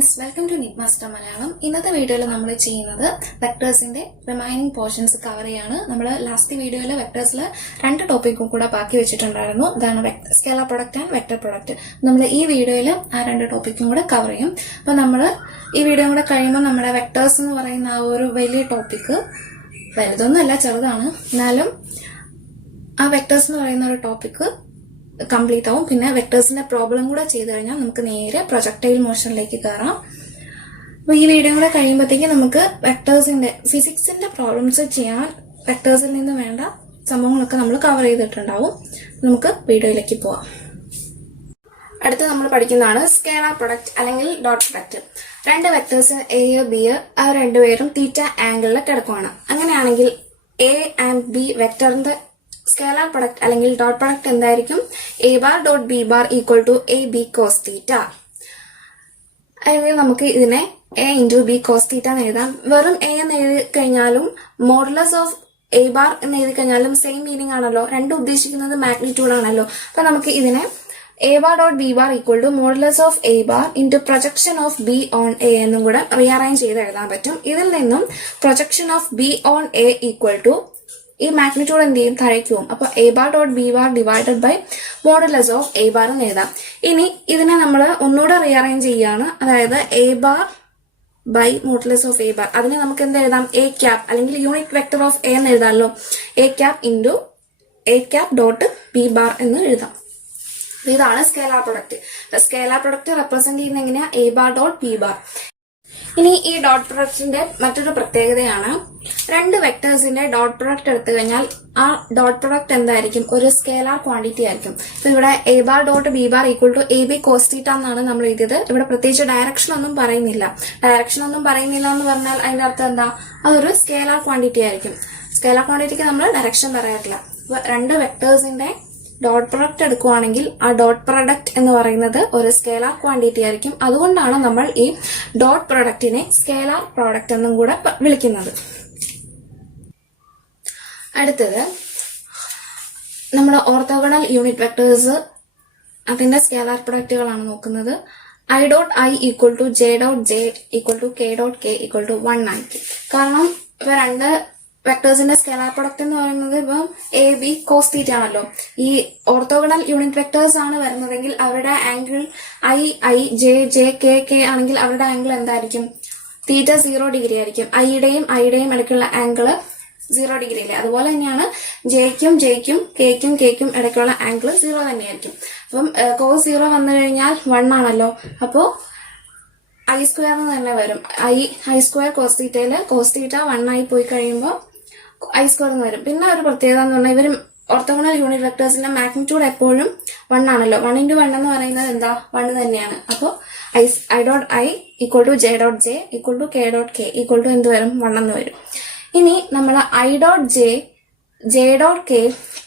friends, welcome to Neet Malayalam. ഇന്നത്തെ വീഡിയോയിൽ നമ്മൾ ചെയ്യുന്നത് വെക്ടേഴ്സിന്റെ റിമൈനിങ് പോർഷൻസ് കവർ ചെയ്യാണ്. നമ്മൾ ലാസ്റ്റ് വീഡിയോയിൽ വെക്ടേഴ്സിൽ രണ്ട് ടോപ്പിക്കും കൂടെ ബാക്കി വെച്ചിട്ടുണ്ടായിരുന്നു. അതാണ് scalar product and vector product. നമ്മൾ ഈ വീഡിയോയിൽ ആ രണ്ട് ടോപ്പിക്കും കൂടെ കവർ ചെയ്യും. അപ്പോൾ നമ്മൾ ഈ വീഡിയോ കൂടെ കഴിയുമ്പോൾ നമ്മുടെ വെക്ടേഴ്സ് എന്ന് പറയുന്ന ആ ഒരു വലിയ ടോപ്പിക്ക് വലുതൊന്നുമല്ല, ചെറുതാണ്, എന്നാലും ആ വെക്ടേഴ്സ് എന്ന് പറയുന്ന ഒരു ടോപ്പിക്ക് കംപ്ലീറ്റ് ആവും. പിന്നെ വെക്ടേഴ്സിന്റെ പ്രോബ്ലം കൂടെ ചെയ്ത് കഴിഞ്ഞാൽ നമുക്ക് നേരെ പ്രൊജക്ടൈൽ മോഷനിലേക്ക് കയറാം. അപ്പൊ ഈ വീഡിയോ കൂടെ കഴിയുമ്പോഴത്തേക്ക് നമുക്ക് വെക്ടേഴ്സിന്റെ ഫിസിക്സിന്റെ പ്രോബ്ലംസ് ചെയ്യാൻ വെക്ടേഴ്സിൽ നിന്ന് വേണ്ട സംഭവങ്ങളൊക്കെ നമ്മൾ കവർ ചെയ്തിട്ടുണ്ടാവും. നമുക്ക് വീഡിയോയിലേക്ക് പോവാം. അടുത്ത് നമ്മൾ പഠിക്കുന്നതാണ് സ്കേലാർ പ്രൊഡക്റ്റ് അല്ലെങ്കിൽ ഡോട്ട് പ്രൊഡക്റ്റ്. രണ്ട് വെക്ടേഴ്സ് എ ബി ആ രണ്ടുപേരും തീറ്റ ആംഗിളിൽ കിടക്കുവാണ്. അങ്ങനെയാണെങ്കിൽ എ ആൻഡ് ബി വെക്ടറിന്റെ സ്കേലാർ പ്രൊഡക്റ്റ് അല്ലെങ്കിൽ ഡോട്ട് പ്രൊഡക്റ്റ് എന്തായിരിക്കും? A bar dot B bar equal to A B cos theta. അല്ലെങ്കിൽ നമുക്ക് ഇതിനെ A into B cos theta എന്ന് എഴുതാം. വെറും എ എന്ന് എഴുതി കഴിഞ്ഞാലും മോഡുലസ് ഓഫ് എ ബാർ എന്ന് എഴുതി കഴിഞ്ഞാലും സെയിം മീനിങ് ആണല്ലോ. രണ്ടും ഉദ്ദേശിക്കുന്നത് മാഗ്നിറ്റ്യൂഡ് ആണല്ലോ. അപ്പൊ നമുക്ക് ഇതിനെ A bar dot B bar equal to modulus of A bar into projection of B on A എന്നും കൂടെ റീഅറേഞ്ച് ചെയ്ത് എഴുതാൻ പറ്റും. ഇതിൽ നിന്നും projection of B on A equal to ഈ മാഗ്നിറ്റ്യൂഡ് എന്ത് ചെയ്യും? താഴേക്ക് പോകും. അപ്പൊ A bar dot B bar divided by modulus of A bar എന്ന് എഴുതാം. ഇനി ഇതിനെ നമ്മൾ ഒന്നുകൂടെ റീഅറേഞ്ച് ചെയ്യാണ്. അതായത് A bar by modulus of A bar. അതിനെ നമുക്ക് എന്ത് എഴുതാം? എ ക്യാപ് അല്ലെങ്കിൽ യൂണിറ്റ് വെക്ടർ ഓഫ് എ എന്ന് എഴുതാമല്ലോ. A cap into A cap dot B bar എന്ന് എഴുതാം. ഇതാണ് scalar product. Scalar product represent ചെയ്യുന്ന എങ്ങനെയാ? A bar dot B bar. ഇനി ഈ ഡോട്ട് പ്രൊഡക്റ്റിന്റെ മറ്റൊരു പ്രത്യേകതയാണ്, രണ്ട് വെക്ടേഴ്സിന്റെ ഡോട്ട് പ്രൊഡക്റ്റ് എടുത്തു കഴിഞ്ഞാൽ ആ ഡോട്ട് പ്രൊഡക്റ്റ് എന്തായിരിക്കും? ഒരു സ്കേലാർ ക്വാണ്ടിറ്റി ആയിരിക്കും. ഇപ്പൊ ഇവിടെ A bar dot B bar equal to A B cos theta എന്നാണ് നമ്മൾ എഴുതിയത്. ഇവിടെ പ്രത്യേകിച്ച് ഡയറക്ഷൻ ഒന്നും പറയുന്നില്ല എന്ന് പറഞ്ഞാൽ അതിന്റെ അർത്ഥം എന്താ? അതൊരു സ്കേലാർ ക്വാണ്ടിറ്റി ആയിരിക്കും. സ്കേലാർ ക്വാണ്ടിറ്റിക്ക് നമ്മൾ ഡയറക്ഷൻ പറയാറില്ല. അപ്പൊ രണ്ട് വെക്ടേഴ്സിന്റെ ഡോട്ട് പ്രൊഡക്റ്റ് എടുക്കുവാണെങ്കിൽ ആ ഡോട്ട് പ്രൊഡക്റ്റ് എന്ന് പറയുന്നത് ഒരു സ്കേലാർ ക്വാണ്ടിറ്റി ആയിരിക്കും. അതുകൊണ്ടാണ് നമ്മൾ ഈ ഡോട്ട് പ്രൊഡക്റ്റിനെ സ്കേലാർ പ്രോഡക്റ്റ് എന്നും കൂടെ വിളിക്കുന്നത്. അടുത്തത് നമ്മുടെ ഓർത്തോഗണൽ യൂണിറ്റ് വെക്ടേഴ്സ്, അതിന്റെ സ്കേലാർ പ്രൊഡക്റ്റുകളാണ് നോക്കുന്നത്. I dot I equal to J dot J equal to K dot K equal to 1 ആയിരിക്കും. കാരണം ഇപ്പൊ രണ്ട് വെക്ടേഴ്സിന്റെ സ്കേലാർ പ്രൊഡക്റ്റ് എന്ന് പറയുന്നത് ഇപ്പം എ ബി കോസ് തീറ്റ ആണല്ലോ. ഈ ഓർത്തോഗണൽ യൂണിറ്റ് വെക്ടേഴ്സ് ആണ് വരുന്നതെങ്കിൽ അവരുടെ angle I J J K K ആണെങ്കിൽ അവരുടെ ആംഗിൾ എന്തായിരിക്കും? തീറ്റ 0 ഡിഗ്രി ആയിരിക്കും. ഐയുടെയും ഇടയ്ക്കുള്ള ആംഗിള് 0 ഡിഗ്രി അല്ലേ? അതുപോലെ തന്നെയാണ് ജെയ്ക്കും കെയ്ക്കും ഇടയ്ക്കുള്ള ആംഗിൾ 0 തന്നെയായിരിക്കും. അപ്പം കോസ് 0 വന്നു കഴിഞ്ഞാൽ 1 ആണല്ലോ. അപ്പോ ഐ സ്ക്വയർ എന്ന് തന്നെ വരും. ഐ സ്ക്വയർ കോസ് തീറ്റയില് കോസ് തീറ്റ 1 ആയി പോയി കഴിയുമ്പോൾ ഐ സ്ക്വയർ എന്ന് വരും. പിന്നെ ഒരു പ്രത്യേകത എന്ന് പറഞ്ഞാൽ ഇവരും ഓർത്തോഗണൽ യൂണിറ്റ് വെക്ടേഴ്സിന്റെ മാഗ്നിറ്റ്യൂഡ് എപ്പോഴും 1 ആണല്ലോ. 1 × 1 എന്ന് പറയുന്നത് എന്താ? 1 തന്നെയാണ്. അപ്പോൾ I dot I equal to J dot J equal to K dot K equal to എന്ത് വരും? 1 എന്ന് വരും. ഇനി നമ്മൾ I dot J dot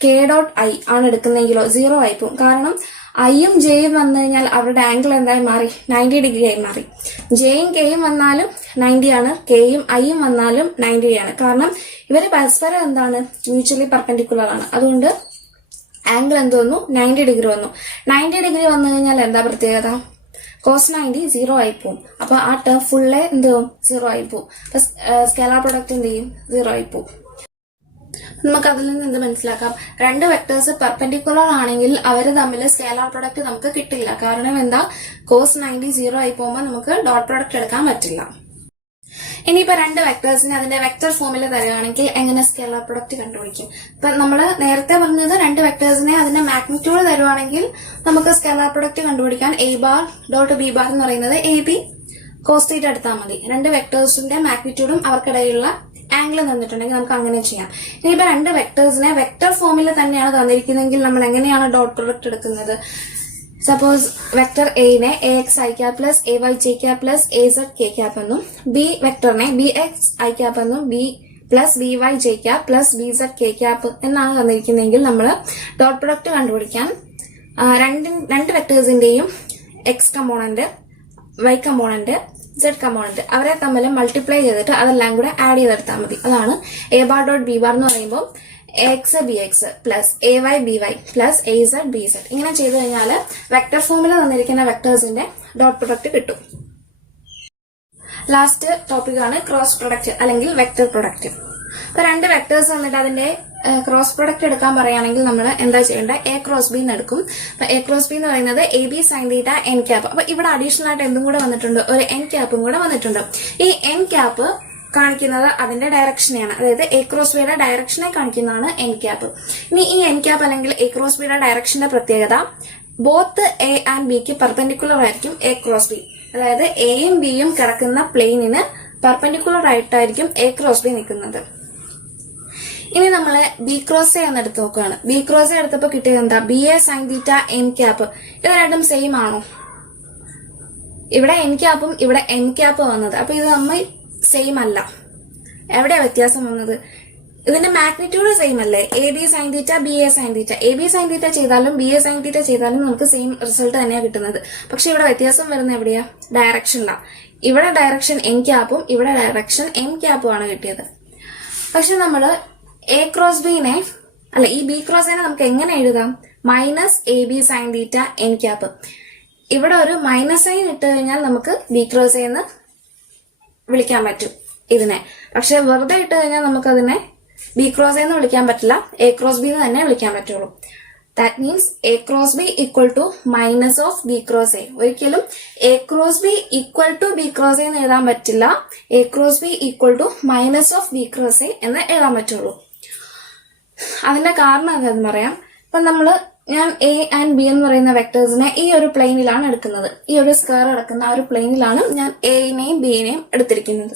K dot I ആണ് എടുക്കുന്നതെങ്കിലോ 0 ആയി പോകും. കാരണം ഐയും ജെയും വന്നു കഴിഞ്ഞാൽ അവരുടെ ആംഗിൾ എന്തായി മാറി? 90 ഡിഗ്രി ആയി മാറി. ജെയും കെയും വന്നാലും 90 ആണ്, കെയും ഐയും വന്നാലും 90 ആണ്. കാരണം ഇവര് പരസ്പരം എന്താണ്? മ്യൂച്വലി പെർപെൻഡിക്കുലർ ആണ്. അതുകൊണ്ട് ആംഗിൾ എന്ത് വന്നു? 90 ഡിഗ്രി വന്നു. 90 ഡിഗ്രി വന്നു കഴിഞ്ഞാൽ എന്താ പ്രത്യേകത? കോസ് 90 0 ആയി പോകും. അപ്പൊ ആ ടേം ഫുള്ളേ എന്ത് ചെയ്യും? 0 ആയി പോകും. അപ്പൊ സ്കേലാർ പ്രൊഡക്റ്റ് എന്ത് ചെയ്യും? 0 ആയി പോകും. നമുക്ക് അതിൽ നിന്ന് എന്ത് മനസ്സിലാക്കാം? രണ്ട് വെക്ടേഴ്സ് പെർപെൻഡിക്കുലർ ആണെങ്കിൽ അവർ തമ്മിൽ സ്കേലാർ പ്രൊഡക്റ്റ് നമുക്ക് കിട്ടില്ല. കാരണം എന്താ? കോസ് 90 0 ആയി പോകുമ്പോൾ നമുക്ക് ഡോട്ട് പ്രൊഡക്റ്റ് എടുക്കാൻ പറ്റില്ല. ഇനിയിപ്പോ രണ്ട് വെക്ടേഴ്സിനെ അതിന്റെ വെക്ടർ ഫോമിൽ തരുകയാണെങ്കിൽ എങ്ങനെ സ്കേലാർ പ്രൊഡക്റ്റ് കണ്ടുപിടിക്കും? ഇപ്പൊ നമ്മള് നേരത്തെ പറഞ്ഞത് രണ്ട് വെക്ടേഴ്സിനെ അതിന്റെ മാഗ്നിറ്റ്യൂഡ് തരുവാണെങ്കിൽ നമുക്ക് സ്കേലാർ പ്രൊഡക്റ്റ് കണ്ടുപിടിക്കാൻ A bar dot B bar എന്ന് പറയുന്നത് എ ബി കോസ് തീറ്റ എടുത്താൽ മതി. രണ്ട് വെക്ടേഴ്സിന്റെ മാഗ്നിറ്റ്യൂഡും അവർക്കിടയിലുള്ള ആംഗിൾ തന്നിട്ടുണ്ടെങ്കിൽ നമുക്ക് അങ്ങനെ ചെയ്യാം. ഇനിയിപ്പോ രണ്ട് വെക്ടേഴ്സിനെ വെക്ടർ ഫോമിൽ തന്നെയാണ് തന്നിരിക്കുന്നതെങ്കിൽ നമ്മൾ എങ്ങനെയാണ് ഡോട്ട് പ്രൊഡക്റ്റ് എടുക്കുന്നത്? സപ്പോസ് വെക്ടർ എനെ A X I cap plus A Y J cap plus A Z K cap എന്നും ബി വെക്ടറിനെ ബി എക്സ് ഐ ക്യാപ് എന്നും B plus B Y J cap plus B Z K cap എന്നാണ് തന്നിരിക്കുന്നതെങ്കിൽ നമ്മൾ dot product കണ്ടുപിടിക്കാൻ രണ്ട് വെക്ടേഴ്സിന്റെയും X component, Y component, Z component അവരെ തമ്മിൽ മൾട്ടിപ്ലൈ ചെയ്തിട്ട് അതെല്ലാം കൂടെ ആഡ് ചെയ്തെടുത്താൽ മതി. അതാണ് A bar dot B bar എന്ന് പറയുമ്പോൾ X B X plus A Y B Y plus A Z B Z. ഇങ്ങനെ ചെയ്ത് കഴിഞ്ഞാൽ വെക്ടർ ഫോമിൽ തന്നിരിക്കുന്ന വെക്ടേഴ്സിന്റെ ഡോട്ട് പ്രൊഡക്റ്റ് കിട്ടും. ലാസ്റ്റ് ടോപ്പിക്കാണ് ക്രോസ് പ്രൊഡക്റ്റ് അല്ലെങ്കിൽ വെക്ടർ പ്രൊഡക്റ്റ്. അപ്പൊ രണ്ട് വെക്ടേഴ്സ് വന്നിട്ട് അതിന്റെ ക്രോസ് പ്രൊഡക്റ്റ് എടുക്കാൻ പറയുകയാണെങ്കിൽ നമ്മൾ എന്താ ചെയ്യേണ്ടത്? എ ക്രോസ് ബി എന്ന് എടുക്കും. അപ്പൊ എ ക്രോസ് ബി എന്ന് പറയുന്നത് A B sine theta N cap. അപ്പൊ ഇവിടെ അഡീഷണൽ ആയിട്ട് എന്തും കൂടെ വന്നിട്ടുണ്ട്? ഒരു എൻ ക്യാപ്പും കൂടെ വന്നിട്ടുണ്ട്. ഈ എൻ ക്യാപ്പ് കാണിക്കുന്നത് അതിന്റെ ഡയറക്ഷനെയാണ്, അതായത് എ ക്രോസ് ബിയുടെ ഡയറക്ഷനെ കാണിക്കുന്നതാണ് എൻ ക്യാപ്പ്. ഇനി ഈ എൻ ക്യാപ്പ് അല്ലെങ്കിൽ എ ക്രോസ് ബിയുടെ ഡയറക്ഷന്റെ പ്രത്യേകത ബോത്ത് എ ആൻഡ് ബിക്ക് പെർപെൻഡിക്കുലർ ആയിരിക്കും എ ക്രോസ് ബി. അതായത് എയും ബിയും കിടക്കുന്ന പ്ലെയിനിന് പെർപെൻഡിക്കുലർ ആയിട്ടായിരിക്കും എ ക്രോസ് ബി നിൽക്കുന്നത്. ഇനി നമ്മള് ബി ക്രോസ് എ എന്ന് എടുത്ത് നോക്കുകയാണ്. ബി ക്രോസ് എ എടുത്തപ്പോ കിട്ടിയത് എന്താ? B A sine theta N cap. ഇത് രണ്ടും സെയിം ആണോ? ഇവിടെ എൻ ക്യാപ്പും ഇവിടെ എൻ ക്യാപ്പ് വന്നത്. അപ്പൊ ഇത് നമ്മൾ സെയിം അല്ല. എവിടെയാ വ്യത്യാസം വന്നത്? ഇതിന്റെ മാഗ്നിറ്റ്യൂഡ് സെയിം അല്ലേ? A B sine theta B A sine theta. A B sine theta ചെയ്താലും ബി എ സൈൻ തീറ്റ ചെയ്താലും നമുക്ക് സെയിം റിസൾട്ട് തന്നെയാണ് കിട്ടുന്നത്. പക്ഷെ ഇവിടെ വ്യത്യാസം വരുന്നത് എവിടെയാ? ഡയറക്ഷനിലാണ്. ഇവിടെ ഡയറക്ഷൻ എൻ ക്യാപ്പും ഇവിടെ ഡയറക്ഷൻ എൻ ക്യാപ്പും ആണ് കിട്ടിയത്. പക്ഷെ നമ്മള് എ ക്രോസ് ബിനെ അല്ല ഈ ബി ക്രോസ് എനെ നമുക്ക് എങ്ങനെ എഴുതാം? Minus A B sine theta N cap. ഇവിടെ ഒരു മൈനസ് സൈൻ ഇട്ട് കഴിഞ്ഞാൽ നമുക്ക് ബി ക്രോസ് എന്ന് വിളിക്കാൻ പറ്റും ഇതിനെ. പക്ഷെ വെറുതെ ഇട്ട് കഴിഞ്ഞാൽ നമുക്ക് അതിനെ ബി ക്രോസ് എന്ന് വിളിക്കാൻ പറ്റില്ല, എ ക്രോസ് ബി എന്ന് തന്നെ വിളിക്കാൻ പറ്റുള്ളൂ. That means A cross B equal to minus of B cross A. ഒരിക്കലും A cross B equal to B cross A എന്ന് എഴുതാൻ പറ്റില്ല. A cross B equal to minus of B cross A എന്ന് എഴുതാൻ പറ്റുള്ളൂ. അതിന്റെ കാരണം എന്താണെന്ന് പറയാം. ഇപ്പൊ ഞാൻ എ ആൻഡ് ബി എന്ന് പറയുന്ന വെക്ടേഴ്സിനെ ഈ ഒരു പ്ലെയിനിലാണ് എടുക്കുന്നത്. ഈ ഒരു സ്ക്വയർ കിടക്കുന്ന ആ ഒരു പ്ലെയിനിലാണ് ഞാൻ എനെയും ബിനെയും എടുത്തിരിക്കുന്നത്.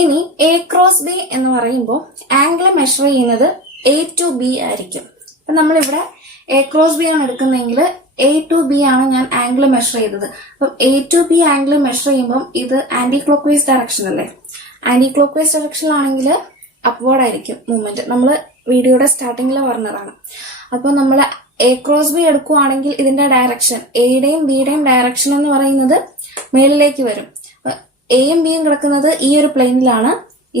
ഇനി എ ക്രോസ് ബി എന്ന് പറയുമ്പോൾ ആംഗിൾ മെഷർ ചെയ്യുന്നത് എ ടു ബി ആയിരിക്കും. അപ്പൊ നമ്മളിവിടെ എ ക്രോസ് ബി ആണ് എടുക്കുന്നതെങ്കിൽ എ ടു ബി ആണ് ഞാൻ ആംഗിൾ മെഷർ ചെയ്തത്. അപ്പം A to B angle measure ചെയ്യുമ്പോൾ ഇത് ആന്റി ക്ലോക്ക് വൈസ് ഡയറക്ഷൻ അല്ലേ? ആന്റി ക്ലോക്ക് വൈസ് ഡയറക്ഷനിലാണെങ്കിൽ അപ്വേർഡ് ആയിരിക്കും മൂവ്മെന്റ്. നമ്മൾ വീഡിയോയുടെ സ്റ്റാർട്ടിങ്ങിൽ പറഞ്ഞതാണ്. അപ്പൊ നമ്മൾ എ ക്രോസ് ബി എടുക്കുവാണെങ്കിൽ ഇതിന്റെ ഡയറക്ഷൻ എയുടെയും ബിയുടെയും ഡയറക്ഷൻ എന്ന് പറയുന്നത് മേളിലേക്ക് വരും. എയും ബിയും കിടക്കുന്നത് ഈ ഒരു പ്ലെയിനിലാണ്.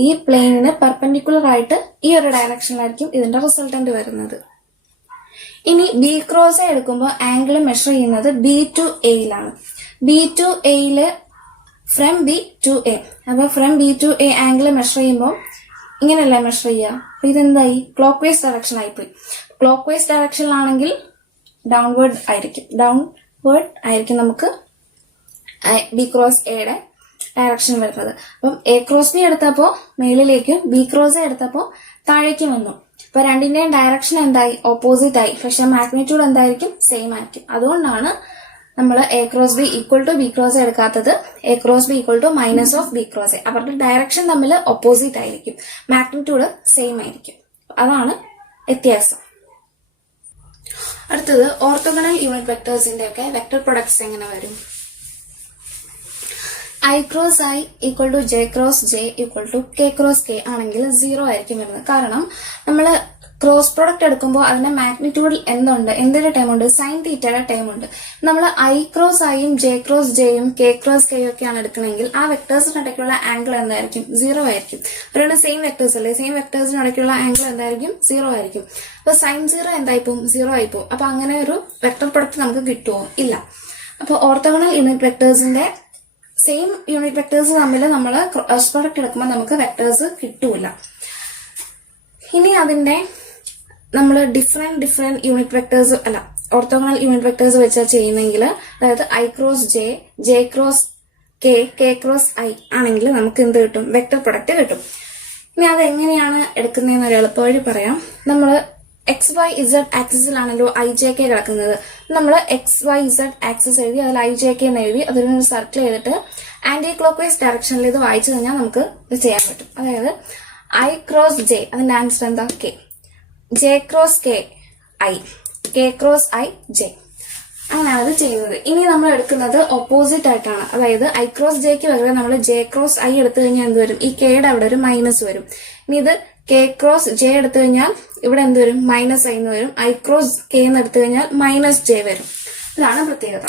ഈ പ്ലെയിനിന് പെർപെൻഡിക്കുലർ ആയിട്ട് ഈ ഒരു ഡയറക്ഷനിലായിരിക്കും ഇതിന്റെ റിസൾട്ടന്റ് വരുന്നത്. ഇനി ബി ക്രോസ് എ എടുക്കുമ്പോൾ ആംഗിൾ മെഷർ ചെയ്യുന്നത് ബി ടു എയിലാണ്. ബി ടു എയില് ഫ്രം ബി ടു എ. അപ്പൊ from B to A angle measure ചെയ്യുമ്പോൾ ഇങ്ങനെയല്ല മെഷർ ചെയ്യുക. അപ്പൊ ഇതെന്തായി? ക്ലോക്ക് വൈസ് ഡയറക്ഷൻ ആയിപ്പോയി. ക്ലോക്ക് വൈസ് ഡയറക്ഷനിലാണെങ്കിൽ ഡൗൺവേർഡ് ആയിരിക്കും നമുക്ക് ബി ക്രോസ് എയുടെ ഡയറക്ഷൻ വരുന്നത്. അപ്പം എ ക്രോസ് ബി എടുത്തപ്പോ മേളിലേക്കും ബി ക്രോസ് എ എടുത്തപ്പോ താഴേക്കും വന്നു. അപ്പൊ രണ്ടിന്റെയും ഡയറക്ഷൻ എന്തായി? ഓപ്പോസിറ്റ് ആയി. പക്ഷെ മാഗ്നിറ്റ്യൂഡ് എന്തായിരിക്കും? സെയിം ആയിരിക്കും. അതുകൊണ്ടാണ് നമ്മൾ A cross B equal to B cross A എടുക്കാത്തത്. A cross B equal to minus of B cross A. അവരുടെ ഡയറക്ഷൻ തമ്മിൽ ഓപ്പോസിറ്റ് ആയിരിക്കും, മാഗ്നിറ്റ്യൂഡ് സെയിം ആയിരിക്കും. അതാണ് വ്യത്യാസം. അടുത്തത് ഓർത്തോഗണൽ യൂണിറ്റ് വെക്ടേഴ്സിന്റെ ഒക്കെ വെക്ടർ പ്രൊഡക്ട്സ് എങ്ങനെ വരും? I cross I equal to J cross J equal to K cross K ആണെങ്കിൽ 0 ആയിരിക്കും വരുന്നത്. കാരണം നമ്മൾ ക്രോസ് പ്രോഡക്റ്റ് എടുക്കുമ്പോൾ അതിന്റെ മാഗ്നിറ്റ്യൂഡിൽ എന്തൊരു ടൈം ഉണ്ട്? സൈൻ തീറ്റയുടെ ടൈം ഉണ്ട്. നമ്മൾ ഐ ക്രോസ് ഐയും ജെ ക്രോസ് ജെയും കെ ക്രോസ് കെയും ഒക്കെയാണ് എടുക്കണമെങ്കിൽ ആ വെക്ടേഴ്സിനിടയ്ക്കുള്ള ആംഗിൾ എന്തായിരിക്കും? 0 ആയിരിക്കും. അവരുടെ സെയിം വെക്ടേഴ്സ് അല്ലേ? സെയിം വെക്ടേഴ്സിനിടയ്ക്കുള്ള ആംഗിൾ എന്തായിരിക്കും? 0 ആയിരിക്കും. അപ്പൊ സൈൻ 0 എന്തായിപ്പോവും? 0 ആയിപ്പോവും. അപ്പൊ അങ്ങനെ ഒരു വെക്ടർ പ്രൊഡക്റ്റ് നമുക്ക് കിട്ടുമോ? ഇല്ല. അപ്പൊ ഓർത്തോഗണൽ യൂണിറ്റ് വെക്ടേഴ്സിന്റെ സെയിം യൂണിറ്റ് വെക്ടേഴ്സ് തമ്മിൽ നമ്മൾ ക്രോസ് പ്രോഡക്റ്റ് എടുക്കുമ്പോൾ നമുക്ക് വെക്ടേഴ്സ് കിട്ടൂല. ഇനി അതിന്റെ നമ്മൾ ഡിഫറെന്റ് യൂണിറ്റ് വെക്ടേഴ്സ് അല്ല ഓർത്തോഗണൽ യൂണിറ്റ് വെക്ടേഴ്സ് വെച്ചാൽ ചെയ്യുന്നെങ്കിൽ, അതായത് I cross J, J cross K, K cross I ആണെങ്കിൽ നമുക്ക് എന്ത് കിട്ടും? വെക്ടർ പ്രൊഡക്റ്റ് കിട്ടും. ഇനി അത് എങ്ങനെയാണ് എടുക്കുന്നതെന്ന് ഒരു എളുപ്പവഴി പറയാം. നമ്മൾ എക്സ് വൈ ഇസഡ് ആക്സിസിലാണല്ലോ ഐ ജെ കെ കിടക്കുന്നത്. നമ്മൾ എക്സ് വൈ ഇസഡ് ആക്സിസ് എഴുതി അതിൽ ഐ ജെ കെ എന്ന് എഴുതി അതിനൊരു സർക്കിൾ ചെയ്തിട്ട് ആന്റി ക്ലോക്ക് വൈസ് ഡയറക്ഷനിൽ ഇത് വായിച്ചു കഴിഞ്ഞാൽ നമുക്ക് ഇത് ചെയ്യാൻ പറ്റും. അതായത് ഐ ക്രോസ് ജെ, അതിന്റെ ആൻസർ എന്താ? K. J cross K I, K cross I J. അങ്ങനെയാണ് അത് ചെയ്യുന്നത്. ഇനി നമ്മൾ എടുക്കുന്നത് ഓപ്പോസിറ്റ് ആയിട്ടാണ്. അതായത് ഐ ക്രോസ് ജെക്ക് പകരം നമ്മൾ ജെ ക്രോസ് ഐ എടുത്തു കഴിഞ്ഞാൽ എന്ത് വരും? ഈ കെയുടെ അവിടെ ഒരു മൈനസ് വരും. ഇനി ഇത് കെ ക്രോസ് ജെ എടുത്തു കഴിഞ്ഞാൽ ഇവിടെ എന്ത് വരും? മൈനസ് ഐ എന്ന് വരും. ഐ ക്രോസ് കെ എന്ന് എടുത്തു കഴിഞ്ഞാൽ മൈനസ് ജെ വരും. ഇതാണ് പ്രത്യേകത.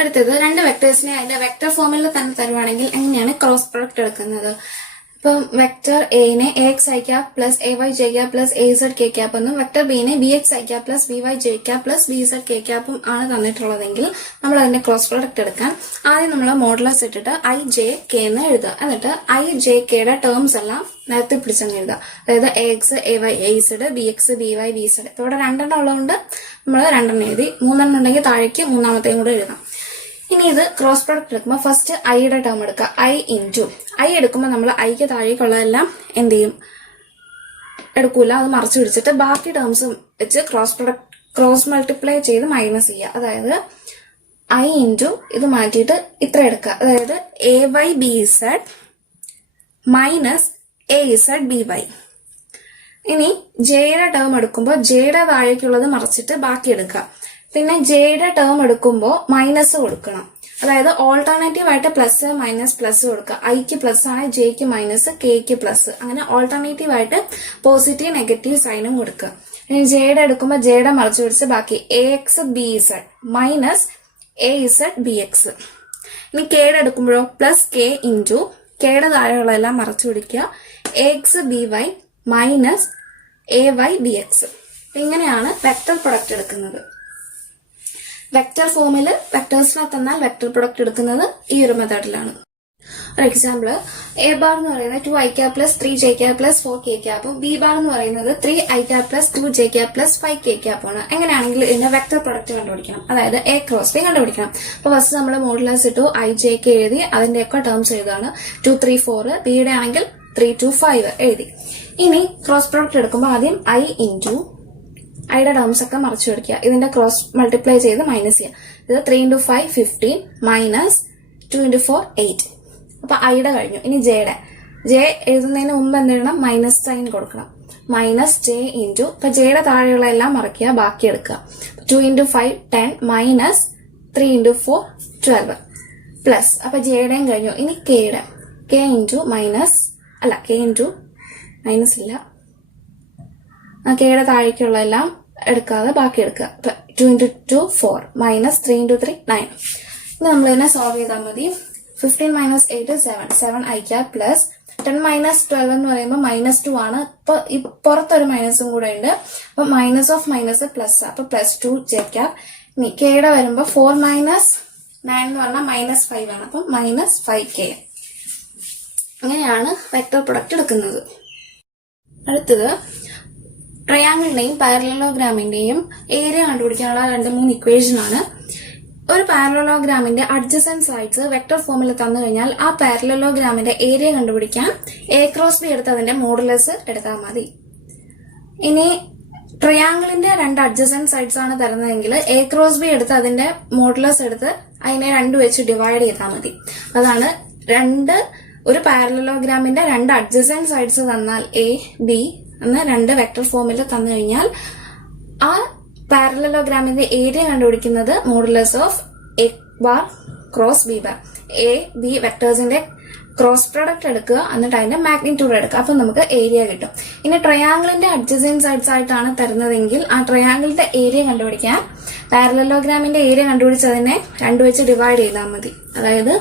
അടുത്തത് രണ്ട് വെക്ടേഴ്സിനെ അതിന്റെ വെക്ടർ ഫോമിൽ തന്നെ തരുവാണെങ്കിൽ എങ്ങനെയാണ് ക്രോസ് പ്രൊഡക്റ്റ് എടുക്കുന്നത്? ഇപ്പം വെക്ടർ എനെ AX I cap plus AY J cap plus AZ K cap എന്നും വെക്ടർ ബിനെ BX I cap plus BY J cap plus BZ K cap ആണ് തന്നിട്ടുള്ളതെങ്കിൽ നമ്മൾ അതിന്റെ ക്രോസ് പ്രോഡക്റ്റ് എടുക്കാൻ ആദ്യം നമ്മൾ മോഡുലസ് ഇട്ടിട്ട് I J K എന്ന് എഴുതുക. എന്നിട്ട് I J K യുടെ ടേംസ് എല്ലാം നേരത്തെ പിടിച്ചെന്ന് എഴുതുക. അതായത് AX AY AZ BX BY BZ. ഇപ്പൊ ഇവിടെ രണ്ടെണ്ണം ഉള്ളതുകൊണ്ട് നമ്മൾ രണ്ടെണ്ണം എഴുതി. മൂന്നെണ്ണം ഉണ്ടെങ്കിൽ താഴേക്ക് മൂന്നാമത്തെയും കൂടെ എഴുതാം. ഇനി ഇത് ക്രോസ് പ്രോഡക്റ്റ് എടുക്കുമ്പോൾ ഫസ്റ്റ് ഐയുടെ ടേം എടുക്കുക. I ഇൻറ്റു I എടുക്കുമ്പോൾ നമ്മൾ ഐക്ക് താഴേക്കുള്ളതെല്ലാം എന്ത് ചെയ്യും, എടുക്കൂല, അത് മറച്ചു പിടിച്ചിട്ട് ബാക്കി ടേംസ് വെച്ച് ക്രോസ് മൾട്ടിപ്ലൈ ചെയ്ത് മൈനസ് ചെയ്യുക. അതായത് I ഇൻറ്റു ഇത് മാറ്റിയിട്ട് ഇത്ര എടുക്കുക. അതായത് AY BZ minus AZ BY. ഇനി ജെയുടെ ടേം എടുക്കുമ്പോൾ ജെയുടെ താഴേക്കുള്ളത് മറച്ചിട്ട് ബാക്കി എടുക്കുക. പിന്നെ ജെയുടെ ടേം എടുക്കുമ്പോൾ മൈനസ് കൊടുക്കണം. അതായത് ഓൾട്ടർനേറ്റീവ് ആയിട്ട് പ്ലസ് മൈനസ് പ്ലസ് കൊടുക്കുക. ഐക്ക് പ്ലസ് ആണ്, ജെക്ക് മൈനസ്, കെക്ക് പ്ലസ്. അങ്ങനെ ഓൾട്ടർനേറ്റീവ് ആയിട്ട് പോസിറ്റീവ് നെഗറ്റീവ് സൈനും കൊടുക്കുക. ഇനി ജെയുടെ എടുക്കുമ്പോൾ ജെയുടെ മറിച്ച് പിടിച്ച് ബാക്കി AX BZ minus AZ BX. ഇനി കെയുടെ എടുക്കുമ്പോഴോ പ്ലസ് കെ ഇൻറ്റു കെയുടെ താഴെയുള്ളതെല്ലാം മറച്ചു പിടിക്കുക AX BY minus AY BX. ഇങ്ങനെയാണ് വെക്ടർ പ്രൊഡക്റ്റ് എടുക്കുന്നത്. വെക്ടർ ഫോമിൽ വെക്ടേഴ്സിനെ തന്നാൽ വെക്ടർ പ്രൊഡക്റ്റ് എടുക്കുന്നത് ഈ ഒരു മെത്തേഡിലാണ്. ഒരു എക്സാമ്പിൾ, എ ബാർ എന്ന് പറയുന്നത് 2i cap plus 3j cap plus 4k cap, B bar എന്ന് പറയുന്നത് 3i cap plus 2j cap plus 5k cap ആണ്. എങ്ങനെയാണെങ്കിൽ ഇതിന്റെ വെക്ടർ പ്രൊഡക്റ്റ് കണ്ടുപിടിക്കണം. അതായത് എ ക്രോസ് ബി കണ്ടുപിടിക്കണം. അപ്പൊ ഫസ്റ്റ് നമ്മൾ മോഡുലസ് ഇട്ടു, IJK എഴുതി, അതിന്റെയൊക്കെ ടേംസ് എഴുതാണ്. 2 3 4, ബിയുടെ ആണെങ്കിൽ 3 2 5 എഴുതി. ഇനി ക്രോസ് പ്രൊഡക്റ്റ് എടുക്കുമ്പോൾ ആദ്യം I ഇൻറ്റു ഐയുടെ ടേംസ് ഒക്കെ മറച്ചു പിടിക്കുക. ഇതിന്റെ ക്രോസ് മൾട്ടിപ്ലൈ ചെയ്ത് മൈനസ് ചെയ്യുക. ഇത് 3 ഇൻറ്റു 5 15 മൈനസ് 2 ഇൻറ്റു 4 8. അപ്പൊ ഐയുടെ കഴിഞ്ഞു. ഇനി ജെയുടെ എഴുതുന്നതിന് മുമ്പ് എന്ത് ചെയ്യണം, മൈനസ് സൈൻ കൊടുക്കണം. മൈനസ് ജെ ഇൻറ്റു, ഇപ്പൊ ജെയുടെ താഴെയുള്ള എല്ലാം മറക്കുക, ബാക്കി എടുക്കുക. 2 ഇൻറ്റു 5 10 മൈനസ് 3 ഇൻറ്റു 4 12 പ്ലസ്. അപ്പൊ ജെയുടെയും കഴിഞ്ഞു. ഇനി കെയുടെ കെ ഇൻറ്റു മൈനസ് അല്ല കെ ഇൻറ്റു മൈനസ് ഇല്ല, കെയുടെ താഴേക്കുള്ളതെല്ലാം എടുക്കാതെ ബാക്കി എടുക്കുക. 2 ഇൻറ്റു 2 4 മൈനസ് 3 ഇൻറ്റു 3 9. ഇനി നമ്മൾ ഇതിനെ സോൾവ് ചെയ്താൽ മതി. 15 minus 8 7 I cap plus 10 minus 12 എന്ന് പറയുമ്പോൾ മൈനസ് 2 ആണ്. ഇപ്പൊ പുറത്തൊരു മൈനസും കൂടെ ഉണ്ട്. അപ്പൊ മൈനസ് ഓഫ് മൈനസ് പ്ലസ്, അപ്പൊ പ്ലസ് 2 J cap. ഇനി കെയുടെ വരുമ്പോ 4 മൈനസ് 9 എന്ന് പറഞ്ഞാൽ മൈനസ് 5 ആണ്. അപ്പൊ മൈനസ് 5k. അങ്ങനെയാണ് വെക്ടർ പ്രൊഡക്റ്റ് എടുക്കുന്നത്. അടുത്തത് ട്രയാങ്കിളിന്റെയും പാരലലോഗ്രാമിന്റെയും ഏരിയ കണ്ടുപിടിക്കാനുള്ള 2-3 ഇക്വേഷൻ ആണ്. ഒരു പാരലലോഗ്രാമിന്റെ അഡ്ജസന്റ് സൈഡ്സ് വെക്ടർ ഫോമിൽ തന്നു കഴിഞ്ഞാൽ ആ പാരലലോഗ്രാമിന്റെ ഏരിയ കണ്ടുപിടിക്കാൻ A ക്രോസ് ബി എടുത്ത് അതിന്റെ മോഡുലസ് എടുത്താൽ മതി. ഇനി ട്രയാങ്കിളിന്റെ 2 അഡ്ജസന്റ് സൈഡ്സ് ആണ് തരുന്നതെങ്കിൽ A ക്രോസ് ബി എടുത്ത് അതിന്റെ മോഡുലസ് എടുത്ത് അതിനെ 2 വെച്ച് ഡിവൈഡ് ചെയ്താൽ മതി. അതാണ് ഒരു പാരലലോഗ്രാമിന്റെ 2 അഡ്ജസന്റ് സൈഡ്സ് തന്നാൽ A B എന്ന 2 വെക്ടർ ഫോമിൽ തന്നു കഴിഞ്ഞാൽ ആ പാരലലോഗ്രാമിന്റെ ഏരിയ കണ്ടുപിടിക്കുന്നത് modulus of A bar cross B bar. A B വെക്ടേഴ്സിന്റെ ക്രോസ് പ്രോഡക്റ്റ് എടുക്കുക, എന്നിട്ട് അതിന്റെ മാഗ്നിറ്റ്യൂഡ് എടുക്കുക. അപ്പൊ നമുക്ക് ഏരിയ കിട്ടും. ഇനി ട്രയാങ്കിളിന്റെ അഡ്ജസന്റ് സൈഡ്സ് ആയിട്ടാണ് തരുന്നതെങ്കിൽ ആ ട്രയാങ്കിളിന്റെ ഏരിയ കണ്ടുപിടിക്കാൻ പാരലലോഗ്രാമിന്റെ ഏരിയ കണ്ടുപിടിച്ചതിനെ 2 വെച്ച് ഡിവൈഡ് ചെയ്താൽ മതി. അതായത്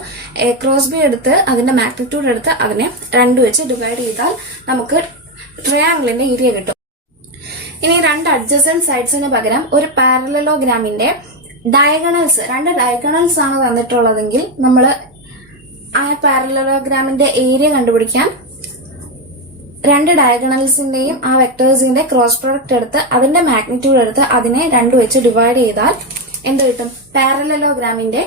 A ക്രോസ് ബി എടുത്ത് അതിന്റെ മാഗ്നിറ്റ്യൂഡ് എടുത്ത് അതിനെ 2 വെച്ച് ഡിവൈഡ് ചെയ്താൽ നമുക്ക് ട്രയാങ്കിളിന്റെ ഏരിയ കിട്ടും. ഇനി 2 അഡ്ജസന്റ് സൈഡ്സിന് പകരം ഒരു പാരലലോഗ്രാമിന്റെ ഡയഗണൽസ് 2 ഡയഗണൽസ് ആണ് തന്നിട്ടുള്ളതെങ്കിൽ നമ്മൾ ആ പാരലലോഗ്രാമിന്റെ ഏരിയ കണ്ടുപിടിക്കാൻ 2 ഡയഗണൽസിന്റെയും ആ വെക്ടേഴ്സിന്റെ ക്രോസ് പ്രോഡക്റ്റ് എടുത്ത് അതിന്റെ മാഗ്നിറ്റ്യൂഡ് എടുത്ത് അതിനെ 2 വെച്ച് ഡിവൈഡ് ചെയ്താൽ എന്ത് കിട്ടും, പാരലലോഗ്രാമിന്റെ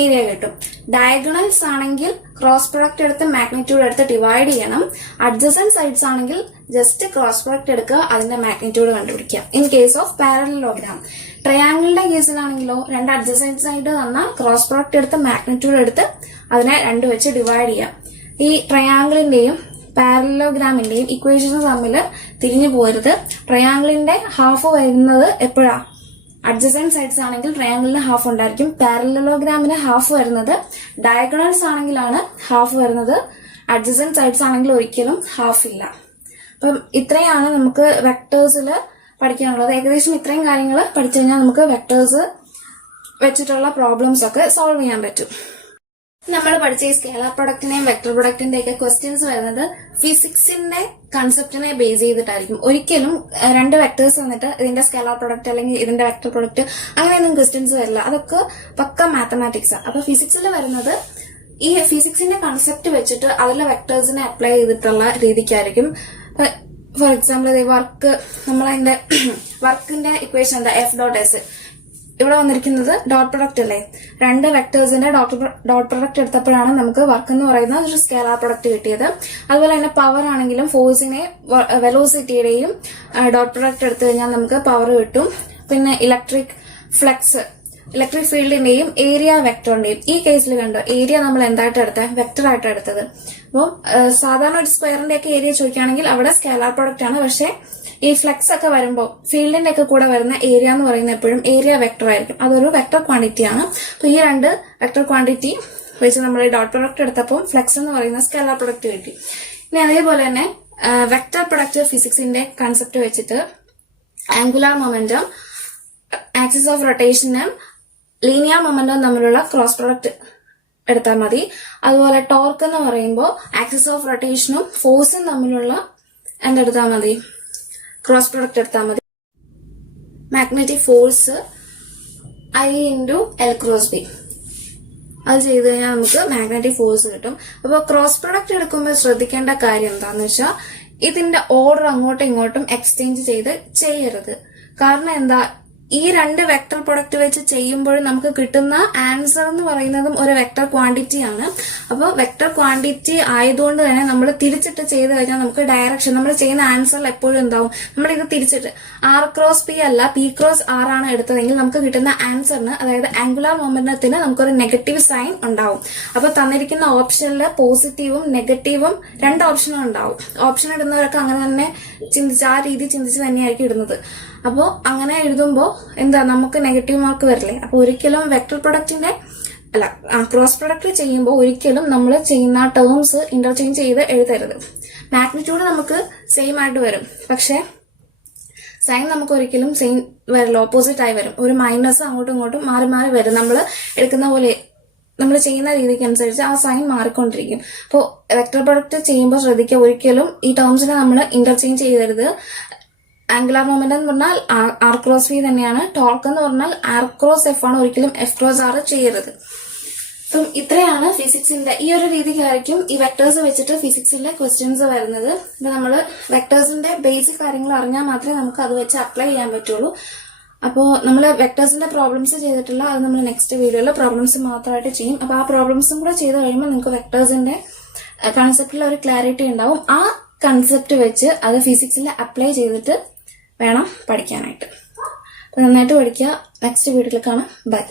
ഏരിയ കിട്ടും. ഡയഗണൽസ് ആണെങ്കിൽ ക്രോസ് പ്രോഡക്റ്റ് എടുത്ത് മാഗ്നിറ്റ്യൂഡ് എടുത്ത് ഡിവൈഡ് ചെയ്യണം. അഡ്ജസന്റ് സൈഡ്സ് ആണെങ്കിൽ ജസ്റ്റ് ക്രോസ് പ്രോഡക്റ്റ് എടുക്കുക, അതിന്റെ മാഗ്നിറ്റ്യൂഡ് കണ്ടുപിടിക്കുക. In case of parallelogram. ട്രയാങ്കിളിന്റെ കേസിലാണെങ്കിലോ 2 അഡ്ജസന്റ് സൈഡ് തന്നാൽ ക്രോസ് പ്രോഡക്റ്റ് എടുത്ത് മാഗ്നിറ്റ്യൂഡ് എടുത്ത് അതിനെ 2 വെച്ച് ഡിവൈഡ് ചെയ്യാം. ഈ ട്രയാങ്കിളിന്റെയും പാരലലോഗ്രാമിന്റെയും ഇക്വേഷൻസ് തമ്മിൽ തിരിഞ്ഞു പോരുത്. ട്രയാങ്കിളിന്റെ ഹാഫ് വരുന്നത് എപ്പോഴാ, അഡ്ജസന്റ് സൈഡ്സ് ആണെങ്കിൽ ട്രയാങ്കിളിന് ഹാഫ് ഉണ്ടായിരിക്കും. പാരലലോഗ്രാമിന് ഹാഫ് വരുന്നത് ഡയഗണൽസ് ആണെങ്കിലാണ് ഹാഫ് വരുന്നത്. അഡ്ജസന്റ് സൈഡ്സ് ആണെങ്കിൽ ഒരിക്കലും ഹാഫ് ഇല്ല. അപ്പം ഇത്രയാണ് നമുക്ക് വെക്ടേഴ്സിൽ പഠിക്കാനുള്ളത്. ഏകദേശം ഇത്രയും കാര്യങ്ങൾ പഠിച്ചു കഴിഞ്ഞാൽ നമുക്ക് വെക്ടേഴ്സ് വെച്ചിട്ടുള്ള പ്രോബ്ലംസ് ഒക്കെ സോൾവ് ചെയ്യാൻ പറ്റും. നമ്മൾ പഠിച്ച ഈ സ്കേലാർ പ്രൊഡക്റ്റിന്റെയും വെക്ടർ പ്രൊഡക്റ്റിന്റെ ഒക്കെ ക്വസ്റ്റ്യൻസ് വരുന്നത് ഫിസിക്സിന്റെ കൺസെപ്റ്റിനെ ബേസ് ചെയ്തിട്ടായിരിക്കും. ഒരിക്കലും രണ്ട് വെക്ടേഴ്സ് വന്നിട്ട് ഇതിന്റെ സ്കേലാർ പ്രൊഡക്റ്റ് അല്ലെങ്കിൽ ഇതിന്റെ വെക്ടർ പ്രൊഡക്റ്റ് അങ്ങനെയൊന്നും ക്വസ്റ്റ്യൻസ് വരില്ല. അതൊക്കെ പക്ക മാത്തമാറ്റിക്സ് ആണ്. അപ്പൊ ഫിസിക്സിൽ വരുന്നത് ഈ ഫിസിക്സിന്റെ കൺസെപ്റ്റ് വെച്ചിട്ട് അതിലെ വെക്ടേഴ്സിനെ അപ്ലൈ ചെയ്തിട്ടുള്ള രീതിക്കായിരിക്കും. ഫോർ എക്സാമ്പിൾ നമ്മളതിന്റെ വർക്കിന്റെ ഇക്വേഷൻ എന്താ, എഫ് ഡോട്ട് എസ്. ഇവിടെ വന്നിരിക്കുന്നത് ഡോട്ട് പ്രൊഡക്റ്റ് അല്ലേ, രണ്ട് വെക്ടേഴ്സിന്റെ ഡോട്ട് പ്രൊഡക്റ്റ് എടുത്തപ്പോഴാണ് നമുക്ക് വർക്ക് എന്ന് പറയുന്ന ഒരു സ്കേലാർ പ്രൊഡക്റ്റ് കിട്ടിയത്. അതുപോലെ തന്നെ പവർ ആണെങ്കിലും ഫോഴ്സിനെ വെലോസിറ്റിയുടെയും ഡോട്ട് പ്രൊഡക്റ്റ് എടുത്തു കഴിഞ്ഞാൽ നമുക്ക് പവർ കിട്ടും. പിന്നെ ഇലക്ട്രിക് ഫീൽഡിന്റെയും ഏരിയ വെക്ടറിന്റെയും ഈ കേസിൽ കണ്ടോ, ഏരിയ നമ്മൾ എന്തായിട്ട് എടുത്തത്, വെക്ടർ ആയിട്ട് എടുത്തത്. അപ്പോൾ സാധാരണ ഒരു സ്ക്വയറിന്റെ ഒക്കെ ഏരിയ ചോദിക്കുകയാണെങ്കിൽ അവിടെ സ്കേലാർ പ്രൊഡക്റ്റ് ആണ്. പക്ഷെ ഈ ഫ്ലെക്സ് ഒക്കെ വരുമ്പോൾ ഫീൽഡിന്റെ ഒക്കെ കൂടെ വരുന്ന ഏരിയ എന്ന് പറയുന്നത് എപ്പോഴും ഏരിയ വെക്ടർ ആയിരിക്കും. അതൊരു വെക്ടർ ക്വാണ്ടിറ്റി ആണ്. അപ്പൊ ഈ രണ്ട് വെക്ടർ ക്വാണ്ടിറ്റി വെച്ച് നമ്മൾ ഡോട്ട് പ്രൊഡക്റ്റ് എടുത്തപ്പോൾ ഫ്ലെക്സ് എന്ന് പറയുന്ന സ്കേലാർ പ്രൊഡക്റ്റ് കിട്ടി. ഇനി അതേപോലെ തന്നെ വെക്ടർ പ്രൊഡക്റ്റ് ഫിസിക്സിന്റെ കൺസെപ്റ്റ് വെച്ചിട്ട് ആംഗുലാർ മൊമെന്റം, ആക്സിസ് ഓഫ് റൊട്ടേഷനും ലീനിയർ മൊമെന്റം തമ്മിലുള്ള ക്രോസ് പ്രൊഡക്റ്റ് എടുത്താൽ മതി. അതുപോലെ ടോർക്ക് എന്ന് പറയുമ്പോൾ ആക്സിസ് ഓഫ് റൊട്ടേഷനും ഫോഴ്സും തമ്മിലുള്ള എന്തെടുത്താൽ മതി, ക്രോസ് പ്രൊഡക്റ്റ് എടുത്താൽ മതി. Magnetic force I × L × B, അത് ചെയ്ത് കഴിഞ്ഞാൽ നമുക്ക് മാഗ്നറ്റിക് ഫോഴ്സ് കിട്ടും. അപ്പൊ ക്രോസ് പ്രൊഡക്റ്റ് എടുക്കുമ്പോൾ ശ്രദ്ധിക്കേണ്ട കാര്യം എന്താന്ന് വെച്ചാൽ ഇതിന്റെ ഓർഡർ അങ്ങോട്ടും ഇങ്ങോട്ടും എക്സ്ചേഞ്ച് ചെയ്യരുത്. കാരണം എന്താ, ഈ രണ്ട് വെക്ടർ പ്രൊഡക്റ്റ് വെച്ച് ചെയ്യുമ്പോൾ നമുക്ക് കിട്ടുന്ന ആൻസർ എന്ന് പറയുന്നതും ഒരു വെക്ടർ ക്വാണ്ടിറ്റി ആണ്. അപ്പോൾ വെക്ടർ ക്വാണ്ടിറ്റി ആയതുകൊണ്ട് തന്നെ നമ്മൾ തിരിച്ചിട്ട് ചെയ്ത് കഴിഞ്ഞാൽ നമുക്ക് ഡയറക്ഷൻ, നമ്മൾ ചെയ്യുന്ന ആൻസറിൽ എപ്പോഴും എന്താവും, നമ്മൾ ഇത് തിരിച്ചിട്ട് R × P അല്ല P × R ആണ് എടുത്തതെങ്കിൽ നമുക്ക് കിട്ടുന്ന ആൻസറിന്, അതായത് ആംഗുലാർ മൊമെന്റത്തിന് നമുക്കൊരു നെഗറ്റീവ് സൈൻ ഉണ്ടാവും. അപ്പൊ തന്നിരിക്കുന്ന ഓപ്ഷനിൽ പോസിറ്റീവും നെഗറ്റീവും രണ്ട് ഓപ്ഷനും ഉണ്ടാവും. ഓപ്ഷൻ ഇടുന്നവരൊക്കെ അങ്ങനെ തന്നെ ആ രീതി ചിന്തിച്ച് തന്നെയായിരിക്കും ഇടുന്നത്. അപ്പോൾ അങ്ങനെ എഴുതുമ്പോൾ എന്താ, നമുക്ക് നെഗറ്റീവ് മാർക്ക് വരില്ലേ. അപ്പൊ ഒരിക്കലും വെക്ടർ പ്രൊഡക്റ്റിന്റെ ക്രോസ് പ്രൊഡക്റ്റ് ചെയ്യുമ്പോൾ ഒരിക്കലും നമ്മൾ ചെയ്യുന്ന ടേംസ് ഇന്റർചേഞ്ച് ചെയ്ത് എഴുതരുത്. മാഗ്നിറ്റ്യൂഡ് നമുക്ക് സെയിം ആയിട്ട് വരും, പക്ഷെ സൈൻ നമുക്ക് ഒരിക്കലും സെയിം വരില്ല, ഓപ്പോസിറ്റ് ആയി വരും. ഒരു മൈനസ് അങ്ങോട്ടും ഇങ്ങോട്ടും മാറി മാറി വരും. നമ്മൾ എടുക്കുന്ന പോലെ, നമ്മൾ ചെയ്യുന്ന രീതിക്ക് അനുസരിച്ച് ആ സൈൻ മാറിക്കൊണ്ടിരിക്കും. അപ്പോൾ വെക്ടർ പ്രൊഡക്റ്റ് ചെയ്യുമ്പോൾ ശ്രദ്ധിക്കുക, ഒരിക്കലും ഈ ടേംസിനെ നമ്മൾ ഇന്റർചേഞ്ച് ചെയ്യരുത്. ആംഗുലാർ മൊമെന്റം എന്ന് പറഞ്ഞാൽ R × V തന്നെയാണ്. ടോർക്ക് എന്ന് പറഞ്ഞാൽ R × F ആണ്, ഒരിക്കലും F × R ചെയ്യരുത്. അപ്പം ഇത്രയാണ് ഫിസിക്സിന്റെ ഈ ഒരു രീതിക്കായിരിക്കും ഈ വെക്ടേഴ്സ് വെച്ചിട്ട് ഫിസിക്സിലെ ക്വസ്റ്റ്യൻസ് വരുന്നത്. ഇത് നമ്മൾ വെക്ടേഴ്സിന്റെ ബേസിക് കാര്യങ്ങൾ അറിഞ്ഞാൽ മാത്രമേ നമുക്ക് അത് വെച്ച് അപ്ലൈ ചെയ്യാൻ പറ്റുള്ളൂ. അപ്പോൾ നമ്മൾ വെക്ടേഴ്സിന്റെ പ്രോബ്ലംസ് ചെയ്തിട്ടില്ല, അത് നമ്മൾ നെക്സ്റ്റ് വീഡിയോയിൽ പ്രോബ്ലംസ് മാത്രമായിട്ട് ചെയ്യും. അപ്പൊ ആ പ്രോബ്ലംസും കൂടെ ചെയ്ത് കഴിയുമ്പോൾ നിങ്ങൾക്ക് വെക്ടേഴ്സിന്റെ കൺസെപ്റ്റിൽ ഒരു ക്ലാരിറ്റി ഉണ്ടാവും. ആ കൺസെപ്റ്റ് വെച്ച് അത് ഫിസിക്സിൽ അപ്ലൈ ചെയ്തിട്ട് വേണം പഠിക്കാനായിട്ട്. അപ്പൊ നന്നായിട്ട് പഠിക്കുക. നെക്സ്റ്റ് വീഡിയോയിൽ കാണാം. ബൈ.